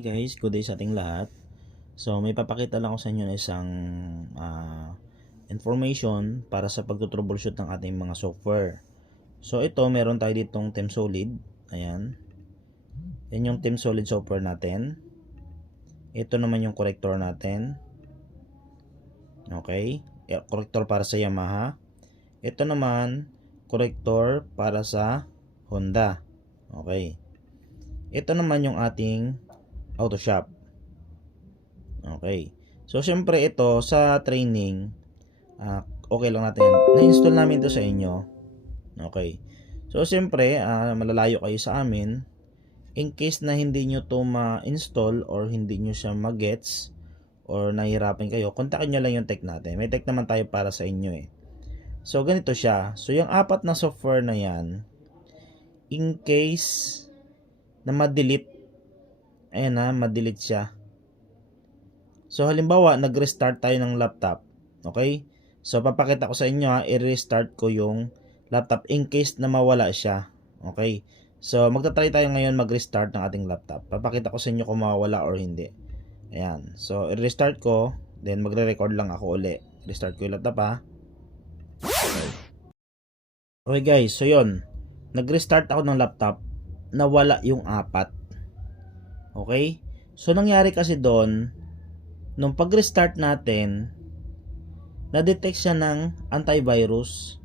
Hi guys, good day sa ating lahat. So may papakita lang ako sa inyo na isang information para sa pagtutroubleshoot ng ating mga software. So ito, meron tayo ditong Team Solid. Ayan. Yan yung Team Solid software natin. Ito naman yung corrector natin. Okay. Corrector para sa Yamaha. Ito naman, corrector para sa Honda. Okay. Ito naman yung ating Autoshop. Okay. So, syempre ito sa training, okay lang natin yan. Na-install namin ito sa inyo. Okay. So, syempre, malalayo kayo sa amin. In case na hindi nyo to ma-install or hindi nyo siya mag-gets or nahihirapan kayo, kontakin nyo lang yung tech natin. May tech naman tayo para sa inyo eh. So, ganito siya. So, yung apat na software na yan, in case na ma-delete, ayan na, ma-delete siya. So, halimbawa, nag-restart tayo ng laptop. Okay? So, papakita ko sa inyo i-restart ko yung laptop in case na mawala siya. Okay? So, magta-try tayo ngayon mag-restart ng ating laptop. Papakita ko sa inyo kung mawawala or hindi. Ayan. So, i-restart ko. Then, magre-record lang ako uli. Restart ko yung laptop ha. Okay guys. So, yun. Nag-restart ako ng laptop. Nawala yung apat. Okay? So, nangyari kasi doon, nung pag-restart natin, na-detect siya ng antivirus.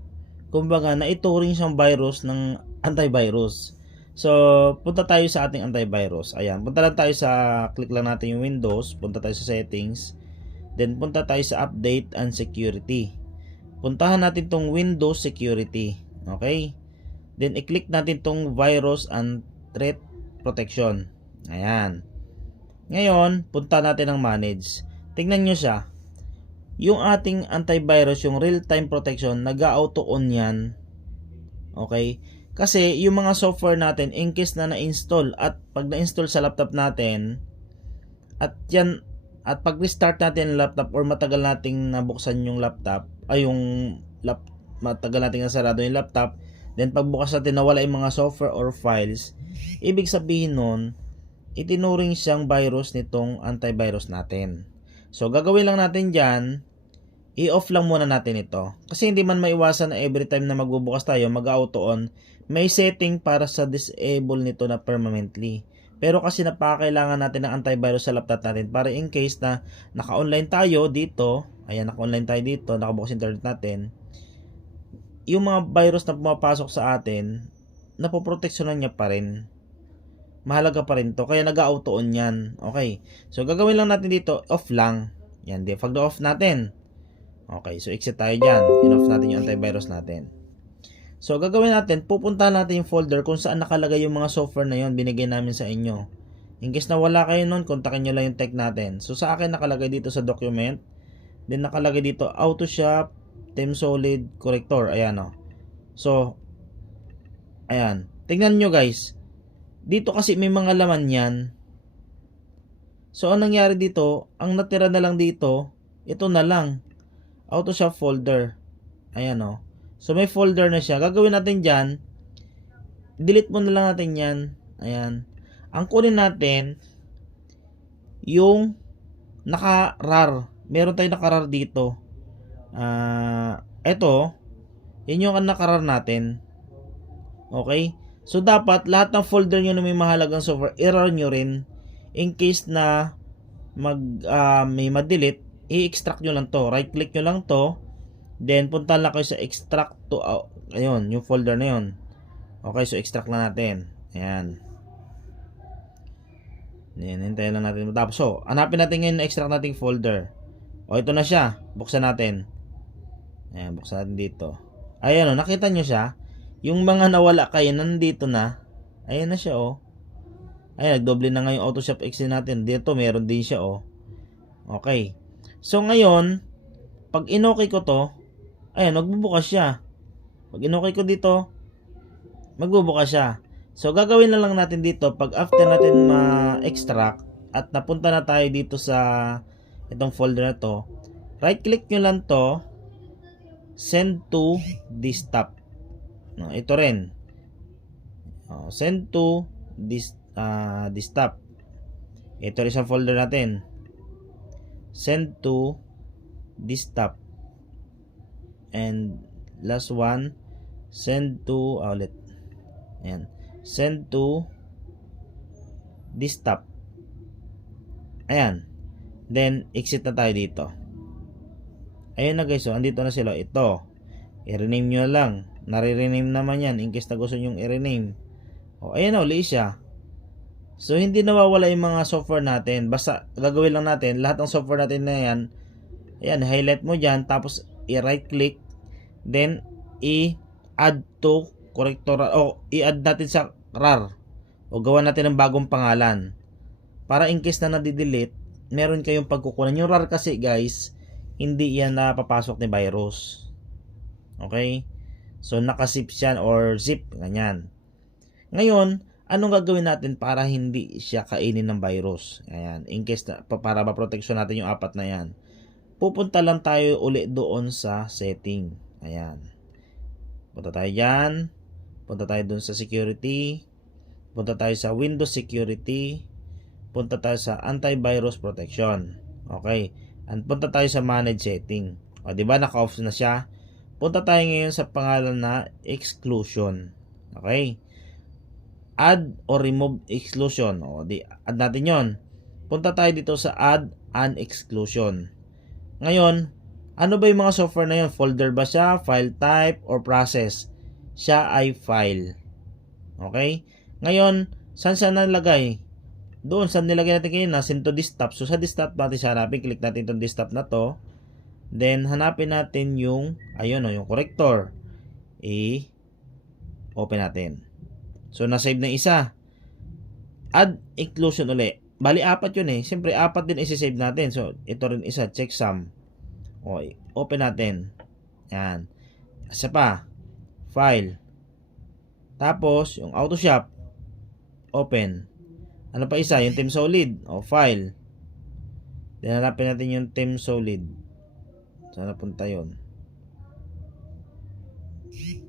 Kumbaga, naituring siyang virus ng antivirus. So, punta tayo sa ating antivirus. Ayan, punta lang tayo sa, click lang natin yung Windows, punta tayo sa settings, then punta tayo sa update and security. Puntahan natin tong Windows security. Okay? Then, i-click natin tong virus and threat protection. Ayan. Ngayon, punta natin ang manage. Tingnan nyo siya. Yung ating antivirus, yung real-time protection, nag-auto-on yan. Okay? Kasi yung mga software natin, in case na na-install at pag na-install sa laptop natin, at pag restart natin yung laptop or matagal nating nabuksan yung laptop, matagal nating nasarado yung laptop, then pagbukas natin nawala yung mga software or files, ibig sabihin nun, itinuring siyang virus nitong antivirus natin. So, gagawin lang natin dyan, i-off lang muna natin ito. Kasi hindi man maiwasan na every time na magbubukas tayo, mag-auto-on, may setting para sa disable nito na permanently. Pero kasi napakailangan natin ng antivirus sa laptop natin para in case na naka-online tayo dito, ayan, naka-online tayo dito, nakabukas internet natin, yung mga virus na pumapasok sa atin, napoproteksyonan niya pa rin. Mahalaga pa rin to. Kaya nag-auto-on yan. Okay. So, gagawin lang natin dito, off lang. Yan. Pag off natin. Okay. So, exit tayo dyan. In-off natin yung antivirus natin. So, gagawin natin, pupunta natin yung folder kung saan nakalagay yung mga software na yun binigay namin sa inyo. In case na wala kayo nun, kontakin nyo lang yung tech natin. So, sa akin nakalagay dito sa document. Then, nakalagay dito, Autoshop, Team Solid, Corrector. Ayan o. So, ayan. Tingnan nyo guys. Dito kasi may mga laman yan. So, anong nangyari dito? Ang natira na lang dito, ito na lang. Autoshop folder. Ayan o. So, may folder na siya. Gagawin natin dyan. Delete mo na lang natin yan. Ayan. Ang kunin natin, yung naka-rar. Meron tayong naka-rar dito. Ito, yun yung naka-rar natin. Okay? So, dapat lahat ng folder nyo na may mahalagang software, i-run nyo rin. In case na may ma-delete, i-extract nyo lang to. Right-click nyo lang to. Then, punta lang kayo sa extract to. Ayun, yung folder na yun. Okay, so extract lang natin. Ayan. Ayan, hintayin lang natin. Tapos, so, hanapin natin ngayon na extract nating folder. O, ito na siya. Buksan natin. Ayan, buksan natin dito. Ayan o, nakita nyo siya? Yung mga nawala kayo, nandito na. Ayan na siya, oh. Ayan, nagdoble na nga yung Autoshop X natin. Dito, meron din siya, oh. Okay. So, ngayon, pag in-okay ko to, ayan, magbubukas siya. Pag in-okay ko dito, magbubukas siya. So, gagawin na lang natin dito, pag after natin ma-extract, at napunta na tayo dito sa itong folder na to, right-click nyo lang to, send to desktop. No, ito rin. Send to desktop. Ito rin isang folder natin. Send to desktop. And last one, send to ulit. Ayan. Send to desktop. Ayan. Then, exit na tayo dito. Ayun na guys, so andito na sila. Ito, i-rename nyo lang. Nare-rename naman yan in case na gusto nyong i-rename. O, ayan na, uli siya. So, hindi nawawala yung mga software natin. Basta, gagawin lang natin, lahat ng software natin na yan, ayan, highlight mo dyan, tapos i-right click, then, i-add to corrector, o i-add natin sa RAR. O gawa natin ng bagong pangalan. Para in case na nadidelete, meron kayong pagkukunan. Yung RAR kasi guys, hindi yan napapasok ni virus. Okay? So, nakasip siya or zip, ganyan. Ngayon, anong gagawin natin para hindi siya kainin ng virus? Ayan, in case na, para ma-protection natin yung apat na yan. Pupunta lang tayo uli doon sa setting. Ayan. Punta tayo dyan. Punta tayo doon sa security. Punta tayo sa Windows Security. Punta tayo sa Antivirus Protection. Okay. And punta tayo sa Manage Setting. O, diba? Naka-off na siya. Punta tayo ngayon sa pangalan na Exclusion. Okay. Add or remove exclusion. O, add natin yon. Punta tayo dito sa Add an Exclusion. Ngayon, ano ba yung mga software na yun? Folder ba siya? File type? Or process? Siya ay file. Okay? Ngayon, saan siya nalagay? Doon, saan nilagay natin ngayon? Send to desktop. So, sa desktop natin siya hanapin. Click natin itong desktop na to. Then, hanapin natin yung, ayun o, yung corrector. I-open natin. So, nasave na isa. Add inclusion uli. Bali, 4 yun eh. Siyempre, 4 din isi-save natin. So, ito rin isa. Checksum. O, open natin. Yan. Isa pa. File. Tapos, yung Autoshop. Open. Ano pa isa? Yung Team Solid. O, file. Then, hanapin natin yung Team Solid. Saan napunta yun?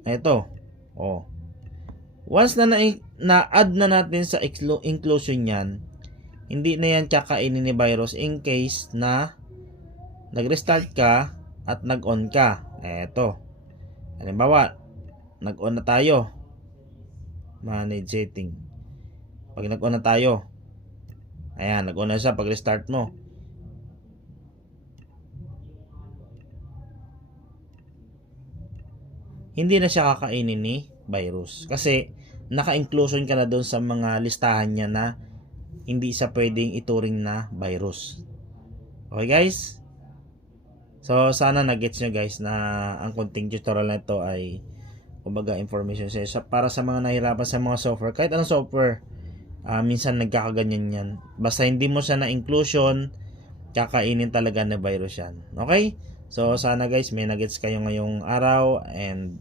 Ito. O. Once na-add na natin sa inclusion yan, hindi na yan kakainin ni virus in case na nag-restart ka at nag-on ka. Eto. Halimbawa, nag-on na tayo. Manage setting. Pag nag-on na tayo, ayan, nag-on na siya pag restart mo. Hindi na siya kakainin ni virus. Kasi, naka-inclusion ka na doon sa mga listahan niya na hindi siya pwedeng ituring na virus. Okay guys? So, sana na-gets nyo guys na ang konting tutorial na ito ay kumbaga information sa para sa mga nahirapan sa mga software. Kahit anong software, minsan nagkakaganyan yan. Basta hindi mo siya na-inclusion, kakainin talaga na virus yan. Okay? So, sana guys may na-gets kayo ngayong araw and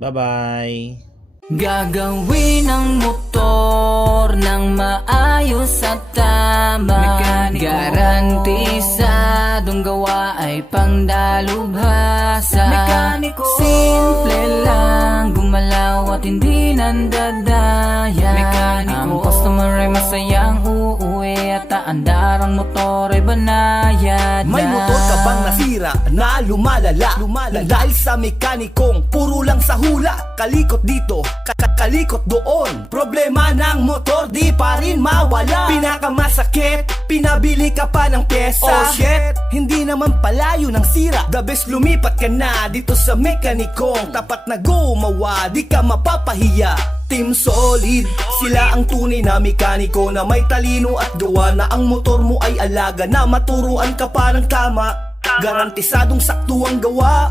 bye-bye! Gagawin ang motor ng maayos at tama. Garantisadong gawa ay pangdalubhasa. Mekaniko. Simple lang gumalaw at hindi nandadaya. Mekaniko. Ang customer ay masayang uuwi at aandar ang motor ay banayad. May motor ka bang nasira na lumalala? Nang dahil sa mekanikong puro lang sa hula. Kalikot dito, kalikot doon. Problema ng motor di pa rin mawala. Pinakamasakit, pinabili ka pa ng pyesa. Oh shit, hindi naman palayo ng sira. The best lumipat ka na dito sa mekanikong tapat na gumawa, di ka mapapahiya. Team Solid, sila ang tunay na mekaniko na may talino at gawa na ang motor mo ay alaga na maturuan ka pa ng tama. Garantisadong sakto ang gawa.